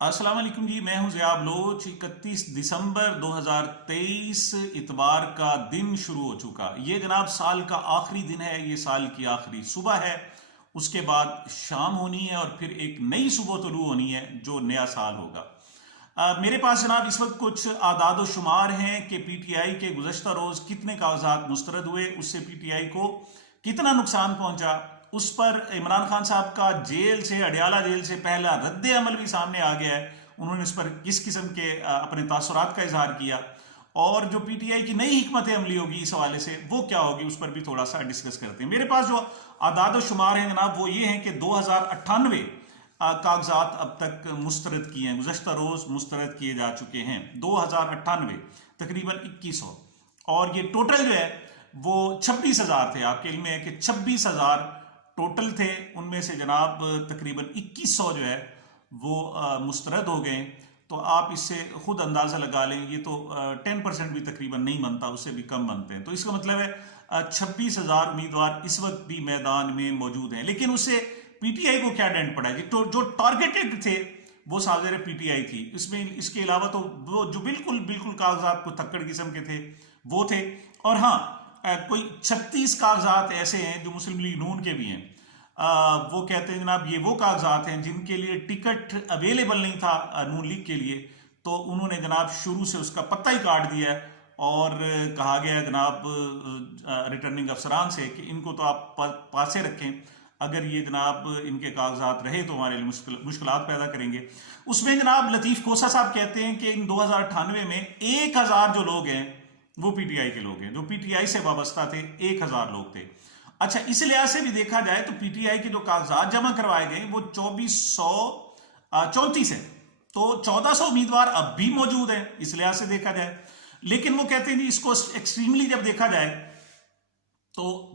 अस्सलाम वालेकुम जी। मैं हूं ज़िया बलोच। 31 दिसंबर 2023 इतवार का दिन शुरू हो चुका। ये जनाब साल का आखिरी दिन है, ये साल की आखिरी सुबह है। उसके बाद शाम होनी है और फिर एक नई सुबह तुलू होनी है जो नया साल होगा। मेरे पास जनाब इस वक्त कुछ आदाद शुमार हैं कि पीटीआई के गुज़श्ता रोज़ कितने कागजात मुस्तरद हुए, उससे पीटीआई को कितना नुकसान पहुंचा। उस पर इमरान खान साहब का जेल से, अडियाला जेल से पहला रद्द अमल भी सामने आ गया है। उन्होंने इस पर किस किस्म के अपने तासुरात का इजहार किया और जो पीटीआई की नई हिकमत अमली होगी इस हवाले से वो क्या होगी, उस पर भी थोड़ा सा डिस्कस करते हैं। मेरे पास जो आदाद शुमार हैं जनाब वो ये हैं कि 2098 कागजात अब तक मुस्तरद किए हैं, गुज़श्ता रोज़ मुस्तरद किए जा चुके हैं 2098, तकरीबन 2100। और ये टोटल जो है वो 26,000 थे। आपके इल्म में है कि 26,000 टोटल थे, उनमें से जनाब तकरीबन 2100 जो है वो मुस्तरद हो गए। तो आप इससे खुद अंदाज़ा लगा लें, ये तो 10% भी तकरीबन नहीं बनता, उससे भी कम बनते हैं। तो इसका मतलब है 26,000 उम्मीदवार इस वक्त भी मैदान में मौजूद हैं। लेकिन उससे पीटीआई को क्या डेंट पड़ा है? तो जो टारगेटेड थे वो साज़ेर पीटीआई थी। इसमें इसके अलावा तो वो जो बिल्कुल बिल्कुल कागजात को थक्कड़ किस्म के थे वो थे। और हाँ, कोई 36 कागजात ऐसे हैं जो मुस्लिम लीग नून के भी हैं। वो कहते हैं जनाब ये वो कागजात हैं जिनके लिए टिकट अवेलेबल नहीं था नून लीग के लिए, तो उन्होंने जनाब शुरू से उसका पत्ता ही काट दिया है। और कहा गया है जनाब रिटर्निंग अफसरान से कि इनको तो आप पासे रखें, अगर ये जनाब इनके कागजात रहे तो हमारे लिए मुश्किलात पैदा करेंगे। उसमें जनाब लतीफ़ खोसा साहब कहते हैं कि इन 2098 में 1000 जो लोग हैं वो पीटीआई के लोग हैं, जो पीटीआई से वाबस्ता थे 1000 लोग थे। अच्छा, इस लिहाज से भी देखा जाए तो पीटीआई के जो कागजात जमा करवाए गए वो 2434 है, तो 1400 उम्मीदवार अब भी मौजूद हैं इस लिहाज से देखा जाए। लेकिन वो कहते हैं जी इसको एक्सट्रीमली जब देखा जाए तो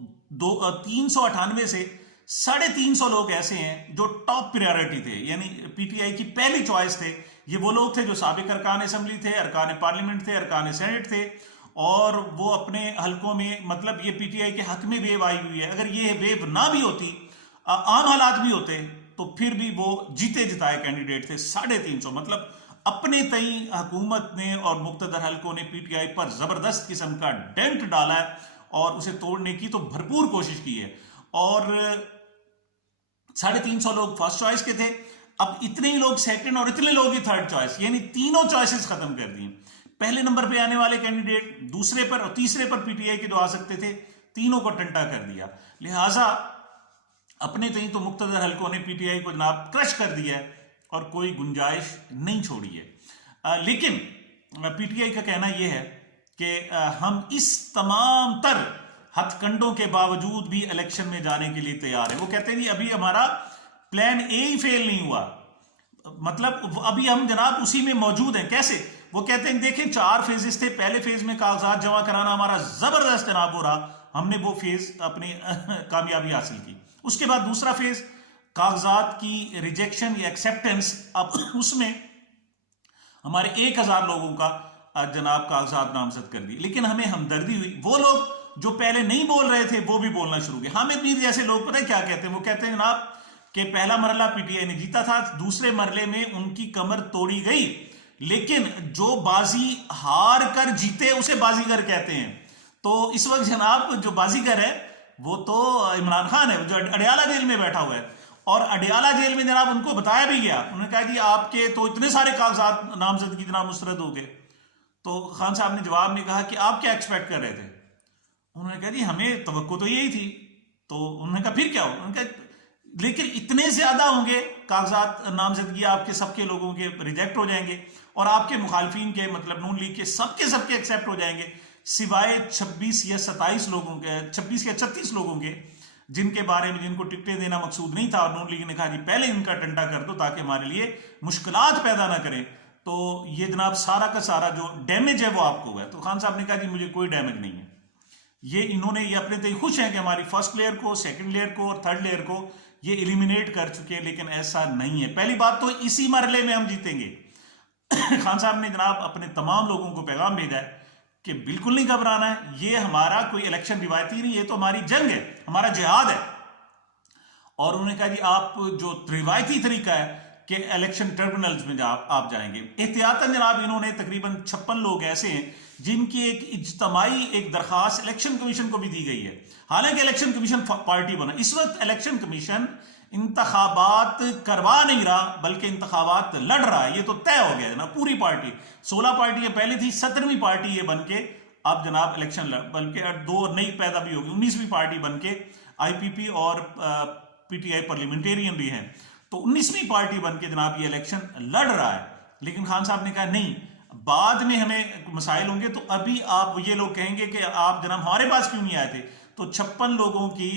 398 से 350 लोग ऐसे हैं जो टॉप प्रायोरिटी थे, यानी पीटीआई की पहली चॉइस थे। ये वो लोग थे जो साबिक अरकान असम्बली थे, अरकान पार्लियामेंट थे, अरकान सेनेट थे, और वो अपने हलकों में, मतलब ये पीटीआई के हक में वेव आई हुई है। अगर ये वेव ना भी होती, आम हालात भी होते, तो फिर भी वो जीते जिताए कैंडिडेट थे। 350, मतलब अपने तई हुकूमत ने और मुक्तदर हलकों ने पीटीआई पर जबरदस्त किस्म का डेंट डाला है और उसे तोड़ने की तो भरपूर कोशिश की है। और 350 लोग फर्स्ट चॉइस के थे, अब इतने ही लोग सेकंड और इतने लोग ही थर्ड चॉइस, यानी तीनों चॉइसेस खत्म कर दी। पहले नंबर पे आने वाले कैंडिडेट दूसरे पर और तीसरे पर पीटीआई के जो आ सकते थे, तीनों को टंटा कर दिया। लिहाजा अपने तई तो मुक्तदर हलकों ने पीटीआई को जनाब क्रश कर दिया है और कोई गुंजाइश नहीं छोड़ी है। लेकिन पीटीआई का कहना यह है कि हम इस तमाम तर हथकंडों के बावजूद भी इलेक्शन में जाने के लिए तैयार है। वो कहते हैं जी अभी हमारा प्लान ए ही फेल नहीं हुआ, मतलब अभी हम जनाब उसी में मौजूद हैं। कैसे? वो कहते हैं देखें 4 फेजेस थे। पहले फेज में कागजात जमा कराना हमारा जबरदस्त जनाब हो रहा, हमने वो फेज अपनी कामयाबी हासिल की। उसके बाद दूसरा फेज कागजात की रिजेक्शन या एक्सेप्टेंस, अब उसमें हमारे 1000 लोगों का जनाब कागजात नामजद कर दिए। लेकिन हमें हमदर्दी हुई, वो लोग जो पहले नहीं बोल रहे थे वो भी बोलना शुरू किया। हामिद मीर जैसे लोग पता है क्या कहते हैं? वो कहते हैं जनाब कि पहला मरला पीटीआई ने जीता था, दूसरे मरले में उनकी कमर तोड़ी गई, लेकिन जो बाजी हार कर जीते उसे बाजीगर कहते हैं। तो इस वक्त जनाब जो बाजीगर है वो तो इमरान खान है, जो अडियाला जेल में बैठा हुआ है। और अडियाला जेल में जनाब उनको बताया भी गया, उन्होंने कहा कि आपके तो इतने सारे कागजात नामजदगी जनाब मुस्तरद हो गए। तो खान साहब ने जवाब में कहा कि आप क्या एक्सपेक्ट कर रहे थे? उन्होंने कहा जी हमें तवक्को तो यही थी। तो उन्होंने कहा फिर क्या हो? उन्होंने कहा लेकिन इतने ज्यादा होंगे कागजात नामजदगी, आपके सबके लोगों के रिजेक्ट हो जाएंगे और आपके मुखालफिन के, मतलब नून लीग के सबके एक्सेप्ट हो जाएंगे, सिवाय 26 या 27 लोगों के, 26 या 36 लोगों के, जिनके बारे में जिनको टिकटें देना मकसूद नहीं था। और नून लीग ने कहा जी पहले इनका टंटा कर दो ताकि हमारे लिए मुश्किलात पैदा ना करें। तो ये जनाब सारा का सारा जो डैमेज है वो आपको हुआ है। तो खान साहब ने कहा जी मुझे कोई डैमेज नहीं है। ये इन्होंने ये अपने तय खुश हैं कि हमारी फर्स्ट लेयर को, सेकंड लेयर को और थर्ड लेयर को ये एलिमिनेट कर चुके हैं, लेकिन ऐसा नहीं है। पहली बात तो इसी मरले में हम जीतेंगे। खान साहब ने जनाब अपने तमाम लोगों को पैगाम भेजा है कि बिल्कुल नहीं घबराना है, ये हमारा कोई इलेक्शन रिवायती नहीं, ये तो हमारी जंग है, हमारा जिहाद है। और उन्होंने कहा जी आप जो रिवायती तरीका है कि इलेक्शन ट्रिब्यूनल्स में आप जाएंगे। एहतियातन जनाब इन्होंने तकरीबन 56 लोग ऐसे हैं जिनकी एक इज्तमाई एक दरखास्त इलेक्शन कमीशन को भी दी गई है। हालांकि इलेक्शन कमीशन पार्टी बना, इस वक्त इलेक्शन कमीशन इंतखाबात करवा नहीं रहा बल्कि इंतखाबात लड़ रहा है। ये तो तय हो गया जनाब, पूरी पार्टी 16 पार्टियां पहले थी, 17वीं पार्टी ये बन के अब जनाब इलेक्शन बल्कि 2 नई पैदा भी होगी, 19वीं पार्टी बन के IPP और PTI पार्लियामेंटेरियन भी हैं, तो 19वीं पार्टी बन के जनाब ये इलेक्शन लड़ रहा है। लेकिन खान साहब ने कहा नहीं, बाद में हमें मसाइल होंगे, तो अभी आप ये लोग कहेंगे कि आप जनाब हमारे पास क्यों नहीं आए थे। तो 56 लोगों की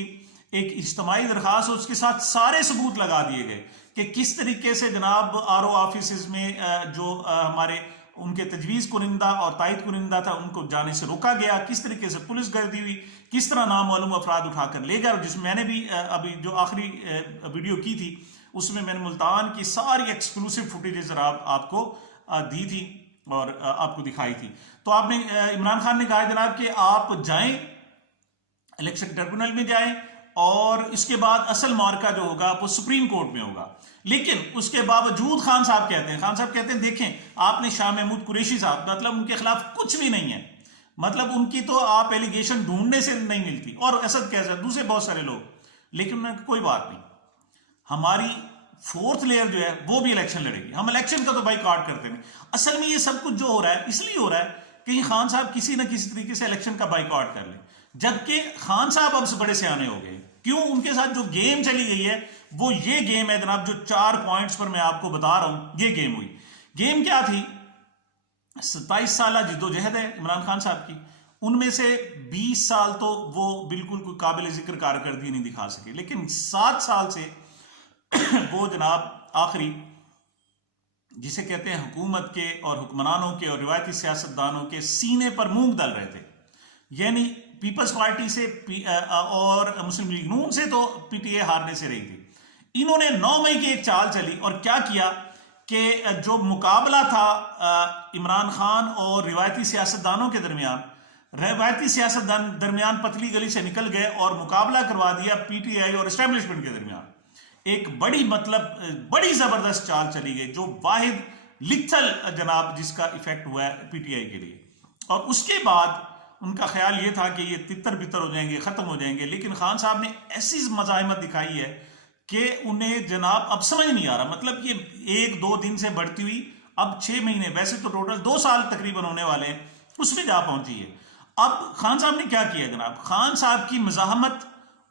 एक इज्तिमाई दरखास्त, उसके साथ सारे सबूत लगा दिए गए कि किस तरीके से जनाब RO ऑफिस में जो हमारे उनके तजवीज़ कुनिंदा और तायद कुनिंदा था उनको जाने से रोका गया, किस तरीके से पुलिस गर्दी हुई, किस तरह नामालूम अफराद उठाकर ले गया। जिसमें मैंने भी अभी जो आखिरी वीडियो की थी उसमें मैंने मुल्तान की सारी एक्सक्लूसिव फुटेजेस आपको दी थी और आपको दिखाई थी। तो आपने इमरान खान ने कहा जनाब कि आप जाएं इलेक्शन ट्रिब्यूनल में जाएं और इसके बाद असल मार्का जो होगा वो सुप्रीम कोर्ट में होगा। लेकिन उसके बावजूद खान साहब कहते हैं देखें आपने शाह महमूद कुरैशी साहब, मतलब उनके खिलाफ कुछ भी नहीं है, मतलब उनकी तो आप एलिगेशन ढूंढने से नहीं मिलती, और असद कैसा दूसरे बहुत सारे लोग, लेकिन उन्होंने कोई बात नहीं, हमारी 4th लेयर जो है वो भी इलेक्शन लड़ेगी, हम इलेक्शन का तो बाइकआउट करते हैं। असल में ये सब कुछ जो हो रहा है इसलिए हो रहा है कि खान साहब किसी ना किसी तरीके से इलेक्शन का बाइकआउट कर ले, जबकि खान साहब अब से बड़े सियाने हो गए। क्यों? उनके साथ जो गेम चली गई है वो ये गेम है जनाब, जो 4 पॉइंट्स पर मैं आपको बता रहा हूं, ये गेम हुई। गेम क्या थी? 27 साल जिद्दोजहद है इमरान खान साहब की, उनमें से 20 साल तो वो बिल्कुल कोई काबिल जिक्र कारकर्दगी नहीं दिखा सके, लेकिन 7 साल से वो जनाब आखिरी जिसे कहते हैं हुकूमत के और हुक्मरानों के और रिवायती सियासतदानों के सीने पर मूंग दल रहे थे। यानी पीपल्स पार्टी से और मुस्लिम लीग नून से तो PTI हारने से रही थी। इन्होंने 9 मई की एक चाल चली और क्या किया कि जो मुकाबला था इमरान खान और रिवायती सियासतदानों के दरमियान, रिवायती सियासतदान दरमियान पतली गली से निकल गए और मुकाबला करवा दिया PTI और एस्टेब्लिशमेंट के दरमियान। एक बड़ी जबरदस्त चाल चली गई जो वाहिद लिथल जनाब जिसका इफेक्ट हुआ है PTI के लिए। और उसके बाद उनका ख्याल ये था कि ये तितर बितर हो जाएंगे, खत्म हो जाएंगे, लेकिन खान साहब ने ऐसी मज़ाहिमत दिखाई है कि उन्हें जनाब अब समझ नहीं आ रहा, मतलब ये 1-2 दिन से बढ़ती हुई अब 6 महीने, वैसे तो टोटल 2 साल तकरीबन होने वाले हैं, उसमें जा पहुंची है। अब खान साहब ने क्या किया जनाब, खान साहब की मज़ाहमत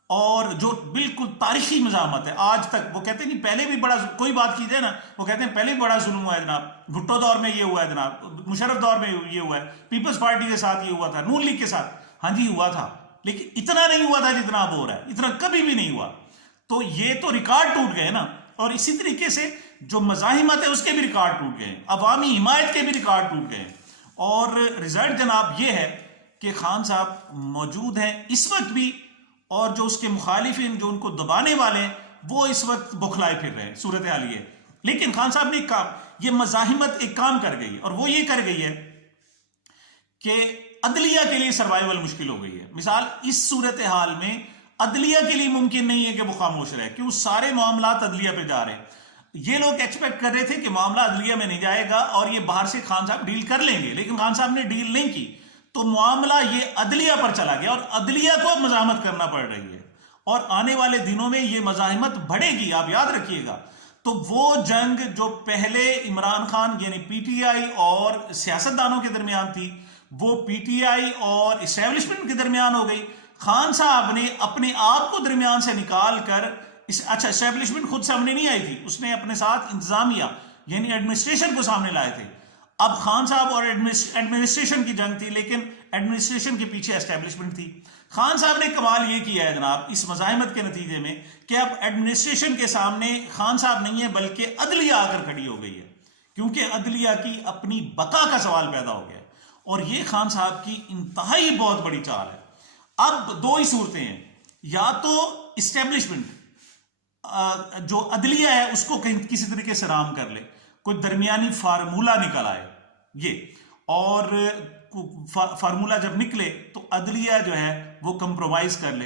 और जो बिल्कुल तारीखी मज़ाहमत है आज तक, वो कहते हैं कि पहले भी बड़ा, कोई बात की जाए ना वो कहते हैं पहले भी बड़ा जुल्म हुआ है जनाब, भुट्टो दौर में ये हुआ है जनाब, मुशर्रफ दौर में ये हुआ है, पीपल्स पार्टी के साथ ये हुआ था, नून लीग के साथ, हाँ जी हुआ था, लेकिन इतना नहीं हुआ था जितना अब हो रहा है, इतना कभी भी नहीं हुआ। तो ये तो रिकॉर्ड टूट गए ना, और इसी तरीके से जो मज़ाहिमत है उसके भी रिकॉर्ड टूट गए, अवामी हिमायत के भी रिकॉर्ड टूट गए। और रिजल्ट जनाब ये है कि खान साहब मौजूद हैं इस वक्त भी, और जो उसके मुखालिफिन जो उनको दबाने वाले हैं वो इस वक्त बौखलाए फिर रहे हैं, सूरत हाल ये। लेकिन खान साहब ने ये मज़ाहिमत एक काम कर गई, और वो ये कर गई है कि अदलिया के लिए सर्वाइवल मुश्किल हो गई है। मिसाल इस सूरत हाल में अदलिया के लिए मुमकिन नहीं है कि वो खामोश रहे, क्यों सारे मामला अदलिया पे जा रहे हैं। ये लोग एक्सपेक्ट कर रहे थे कि मामला अदलिया में नहीं जाएगा और ये बाहर से खान साहब डील कर लेंगे, लेकिन खान साहब ने डील नहीं की, तो मामला ये अदलिया पर चला गया और अदलिया को मज़ाहमत करना पड़ रही है, और आने वाले दिनों में ये मज़ाहमत बढ़ेगी, आप याद रखिएगा। तो वो जंग जो पहले इमरान खान यानी PTI और सियासतदानों के दरमियान थी, वो PTI और इस्टेब्लिशमेंट के दरमियान हो गई। खान साहब ने अपने आप को दरमियान से निकाल कर अच्छा, इस्टेब्लिशमेंट खुद सामने नहीं आई थी, उसने अपने साथ इंतजामिया यानी एडमिनिस्ट्रेशन को सामने लाए थे। अब खान साहब और एडमिनिस्ट्रेशन की जंग थी, लेकिन एडमिनिस्ट्रेशन के पीछे एस्टेब्लिशमेंट थी। खान साहब ने कमाल ये किया है जनाब इस मज़ाहिमत के नतीजे में कि अब एडमिनिस्ट्रेशन के सामने खान साहब नहीं है बल्कि अदलिया आकर खड़ी हो गई है, क्योंकि अदलिया की अपनी बका का सवाल पैदा हो गया, और ये खान साहब की इंतहाई बहुत बड़ी चाल है। अब 2 ही सूरतें हैं, या तो इस्टेब्लिशमेंट जो अदलिया है उसको किसी तरीके से राम कर ले, कोई दरमियानी फार्मूला निकल आए ये, और फार्मूला जब निकले तो अदलिया जो है वो कंप्रोमाइज कर ले।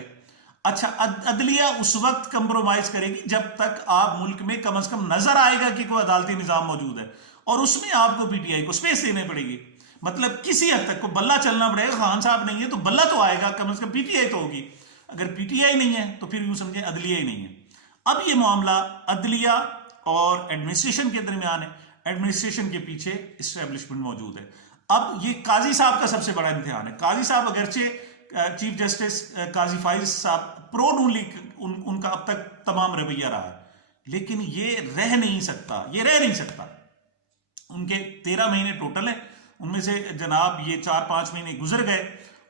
अच्छा, अदलिया उस वक्त कंप्रोमाइज करेगी जब तक आप मुल्क में कम से कम नजर आएगा कि कोई अदालती निजाम मौजूद है, और उसमें आपको पीटीआई को स्पेस देनी पड़ेगी। मतलब किसी हद तक को बल्ला चलना पड़ेगा। खान साहब नहीं है तो बल्ला तो आएगा, कम से कम पीटीआई तो होगी। अगर पीटीआई नहीं है तो फिर यूं समझे अदलिया ही नहीं है। अब ये मामला अदलिया और एडमिनिस्ट्रेशन के दरमियान है, एडमिनिस्ट्रेशन के पीछे इस्टेब्लिशमेंट मौजूद है। अब ये काजी साहब का सबसे बड़ा इम्तिहान है। काजी साहब अगरचे चीफ जस्टिस काजी फाइज साहब प्रो नून लीग उनका अब तक तमाम रवैया रहा है, लेकिन ये रह नहीं सकता। उनके 13 महीने टोटल है, उनमें से जनाब ये 4-5 महीने गुजर गए,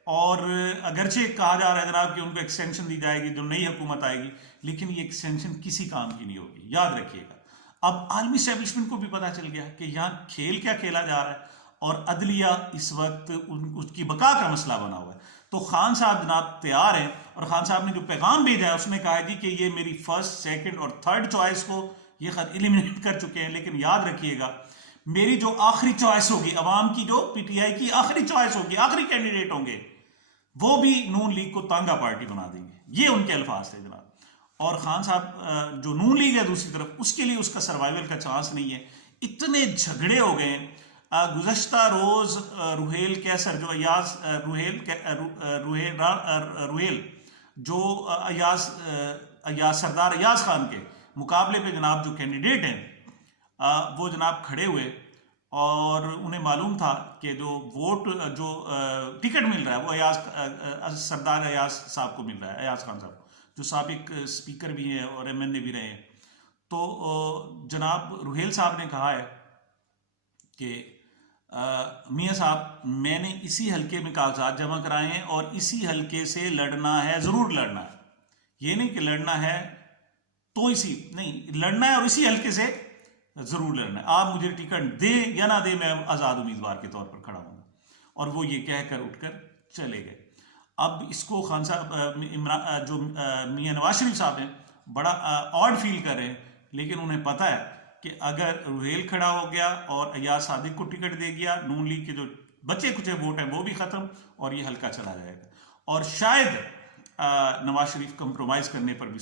और अगरचे कहा जा रहा है जनाब कि उनको एक्सटेंशन दी जाएगी जो नई हुकूमत आएगी, लेकिन ये एक्सटेंशन किसी काम की नहीं होगी, याद रखिएगा। अब आलमी एस्टेब्लिशमेंट को भी पता चल गया कि यहाँ खेल क्या खेला जा रहा है, और अदलिया इस वक्त उसकी बका का मसला बना हुआ है। तो खान साहब जनाब तैयार हैं, और खान साहब ने जो पैगाम भेजा है उसमें कहा है जी कि ये मेरी फर्स्ट, सेकंड और थर्ड चॉइस को ये खत एलिमिनेट कर चुके हैं, लेकिन याद रखिएगा मेरी जो आखिरी चॉइस होगी, अवाम की जो पीटीआई की आखिरी चॉइस होगी, आखिरी कैंडिडेट होंगे, वो भी नून लीग को तांगा पार्टी बना देंगे। ये उनके अल्फाज थे जनाब। और खान साहब जो नून लीग है दूसरी तरफ, उसके लिए उसका सर्वाइवल का चांस नहीं है। इतने झगड़े हो गए। गुज़श्ता रोज रुहेल कैसर जो अयाज रुहेल जो अयाज सरदार अयाज खान के मुकाबले पे जनाब जो कैंडिडेट हैं वो जनाब खड़े हुए, और उन्हें मालूम था कि जो वोट जो टिकट मिल रहा है वो सरदार अयाज साहब को मिल रहा है, अयाज खान साहब जो साबिक स्पीकर भी हैं और एमएनए भी रहे हैं। तो जनाब रुहेल साहब ने कहा है कि मियाँ साहब मैंने इसी हलके में कागजात जमा कराए हैं और इसी हलके से लड़ना है, ज़रूर लड़ना है। ये नहीं कि लड़ना है तो इसी नहीं, लड़ना है और इसी हलके से ज़रूर लड़ना है। आप मुझे टिकट दें या ना दें, मैं आज़ाद उम्मीदवार के तौर पर खड़ा हूँ। और वो ये कहकर उठकर चले गए। अब इसको खान साहब जो मियाँ नवाज शरीफ साहब हैं बड़ा ऑड फील कर रहे हैं, लेकिन उन्हें पता है कि अगर रुहेल खड़ा हो गया और अयाज सादिक को टिकट दे गया, नून लीग के जो बचे कुछ वोट हैं वो भी ख़त्म, और ये हल्का चला जाएगा। और शायद नवाज शरीफ कंप्रोमाइज़ करने पर भी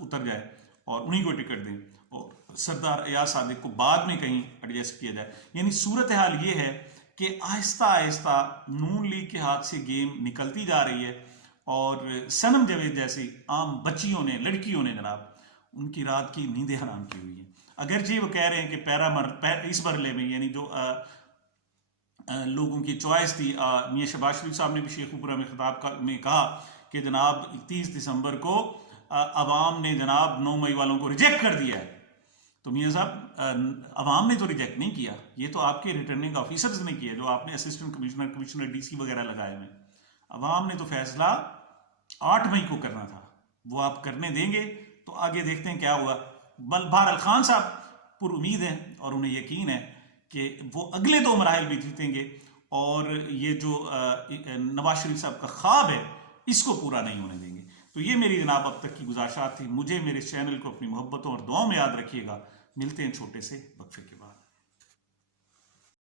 उतर जाए और उन्हीं को टिकट दें, और सरदार अयाज सादिक को बाद में कहीं एडजस्ट किया जाए। यानी सूरत हाल ये है कि आहिस्ता आहिस्ता नून लीग के हाथ से गेम निकलती जा रही है, और सनम जावेद जैसी आम बच्चियों ने, लड़कियों ने जनाब उनकी रात की नींदें हराम की हुई हैं। अगरचे वो कह रहे हैं कि इस मरले में यानी जो लोगों की चॉइस थी, मियाँ शहबाज शरीफ साहब ने भी शेखुपुरा में खिताब में कहा कि जनाब 31 दिसंबर को अवाम ने जनाब 9 मई वालों को रिजेक्ट कर दिया है। तो मियाँ साहब अवाम ने तो रिजेक्ट नहीं किया, ये तो आपके रिटर्निंग ऑफिसर्स ने किया, जो आपने असिस्टेंट कमिश्नर डीसी वगैरह लगाए हुए। अवाम ने तो फैसला 8 मई को करना था, वो आप करने देंगे तो आगे देखते हैं क्या हुआ। बहरहाल खान साहब पुरुमीद हैं और उन्हें यकीन है कि वो अगले 2 मराहल भी जीतेंगे, और ये जो नवाज शरीफ साहब का ख्वाब है इसको पूरा नहीं होने देंगे। तो ये मेरी जनाब अब तक की गुजारिशात थी। मुझे मेरे चैनल को अपनी मोहब्बतों और दुआओं में याद रखिएगा। मिलते हैं छोटे से वक्फे के बाद।